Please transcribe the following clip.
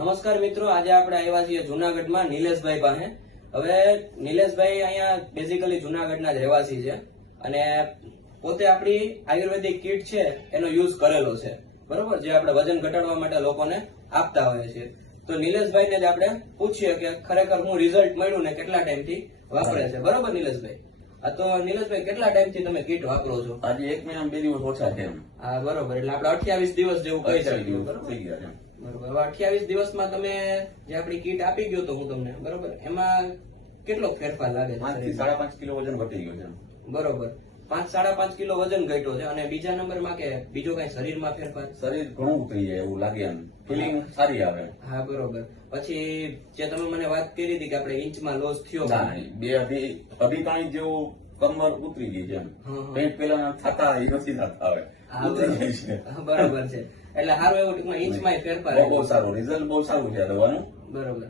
નમસ્કાર મિત્રો, આજે આપણે આવ્યા છીએ જુનાગઢમાં નિલેશભાઈ પાસે. હવે નિલેશભાઈ અહીંયા બેઝિકલી જુનાગઢના જ રહેવાસી છે અને પોતે આપણી આયુર્વેદિક કીટ છે, એનો યુઝ કરેલો છે. બરોબર? જે આપણે વજન ઘટાડવા માટે લોકોને આપતા હોઈએ છીએ. તો નિલેશભાઈને જ આપણે પૂછીએ કે ખરેખર હું રિઝલ્ટ મળ્યું ને કેટલા ટાઈમથી વાપરે છે. બરોબર નિલેશભાઈ? તો નિલેશભાઈ કેટલા ટાઈમથી તમે કીટ વાપરો છો? આજે એક મહિના બે દિવસ ઓછા છે હા બરોબર. એટલે આપણે અઠ્યાવીસ દિવસ જેવું કહી શકીએ. બરોબર થઈ ગયા બરોબર. હવે અઠ્યાવીસ દિવસમાં તમે જે આપણી કીટ આપી ગયો તો હું તમને બરોબર? એમાં કેટલો ફેરફાર લાગે છે થી? સાડા પાંચ કિલો વજન ઘટી ગયું છે બરોબર. પાંચ સાડા પાંચ કિલો વજન ઘટ્યો છે અને બીજા નંબરમાં કે બીજો કઈ શરીરમાં ફેરફાર? શરીર ઘણું ઉતરી જાય એવું લાગે એમ. ફિલિંગ સારી આવે. હા બરોબર. પછી જે તમે મને વાત કરી હતી કે આપણે ઇંચમાં લોસ થયો. બે અઢી અઢી ત્રણ જેવું કમર ઉતરી ગઈ છે. પેટ પેલા થતા એ નથી થતા હા, ઉતરી જાય છે. બરોબર છે. એટલે સારું એવું ટૂંકમાં ઇંચમાં ફેરફાર બહુ બહુ સારું. રિઝલ્ટ બહુ સારું છે દવાનું. બરોબર.